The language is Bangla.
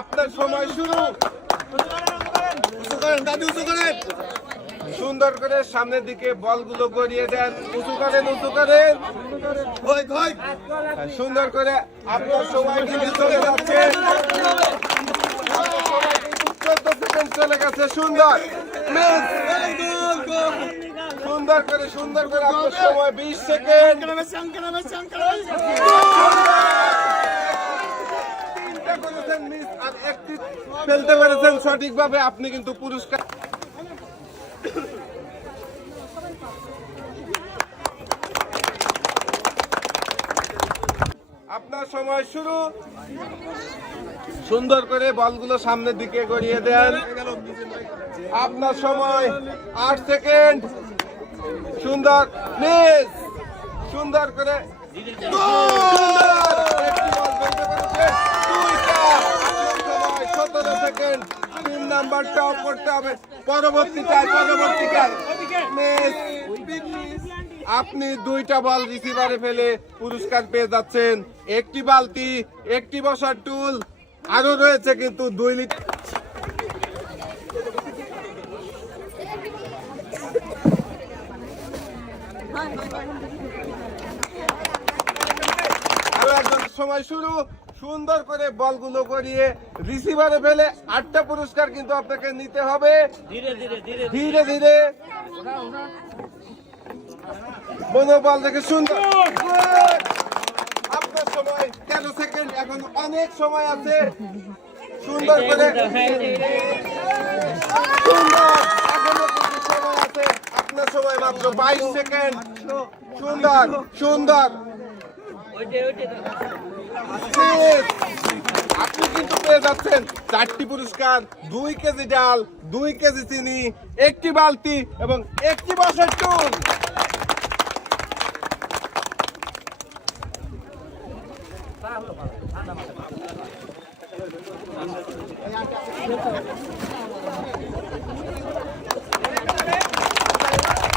আপনার সময় শুরু। দাদু উঁচু করেন, সুন্দর করে সামনের দিকে বলগুলো গড়িয়ে দেন। উঁচু করেন, উঁচু করেন, সুন্দর করে। আপনার সময় কিন্তু চলে যাচ্ছে, 14 সেকেন্ড চলে গেছে। সুন্দর, সুন্দর করে, সুন্দর করে। আপনার সময় 20 সেকেন্ড। 3টা করেছেন মিস, আর 1টি ফেলতে পেরেছেন সঠিকভাবে। আপনি কিন্তু পুরস্কার। আপনার সময় শুরু। সুন্দর করে বলগুলো সামনের দিকে গড়িয়ে দেন। আপনার সময় 8 সেকেন্ড। সুন্দর, মিস, সুন্দর করে। একটি বল ফেলতে পেরেছে, 2টা। আপনার সময় 17 সেকেন্ড। 3 নাম্বারটা অফ করতে হবে। পরবর্তীটায় মিস। আপনি 2টা বল রিসিভারে ফেলে পুরস্কার পেয়ে যাচ্ছেন। 1টি বালতি, 1টি বসার টুল, আরো রয়েছে কিন্তু 2 লিটার। সময় শুরু। সুন্দর করে বলগুলো করিয়ে রিসিভারে ফেলে 8টা পুরস্কার কিন্তু আপনাকে নিতে হবে। ধীরে ধীরে মনোবল দেখে। সুন্দর। আপনার সময় 13 সেকেন্ড। এখন অনেক সময় আছে। সুন্দর করে, সুন্দর। এখনো কিন্তু সময় আছে। আপনার সময় মাত্র 22 সেকেন্ড। সুন্দর, সুন্দর। আপনি কিন্তু পেয়ে যাচ্ছেন 4টি পুরস্কার, 2 কেজি ডাল, 2 কেজি চিনি, 1টি বালতি এবং 1টি বসার টুল।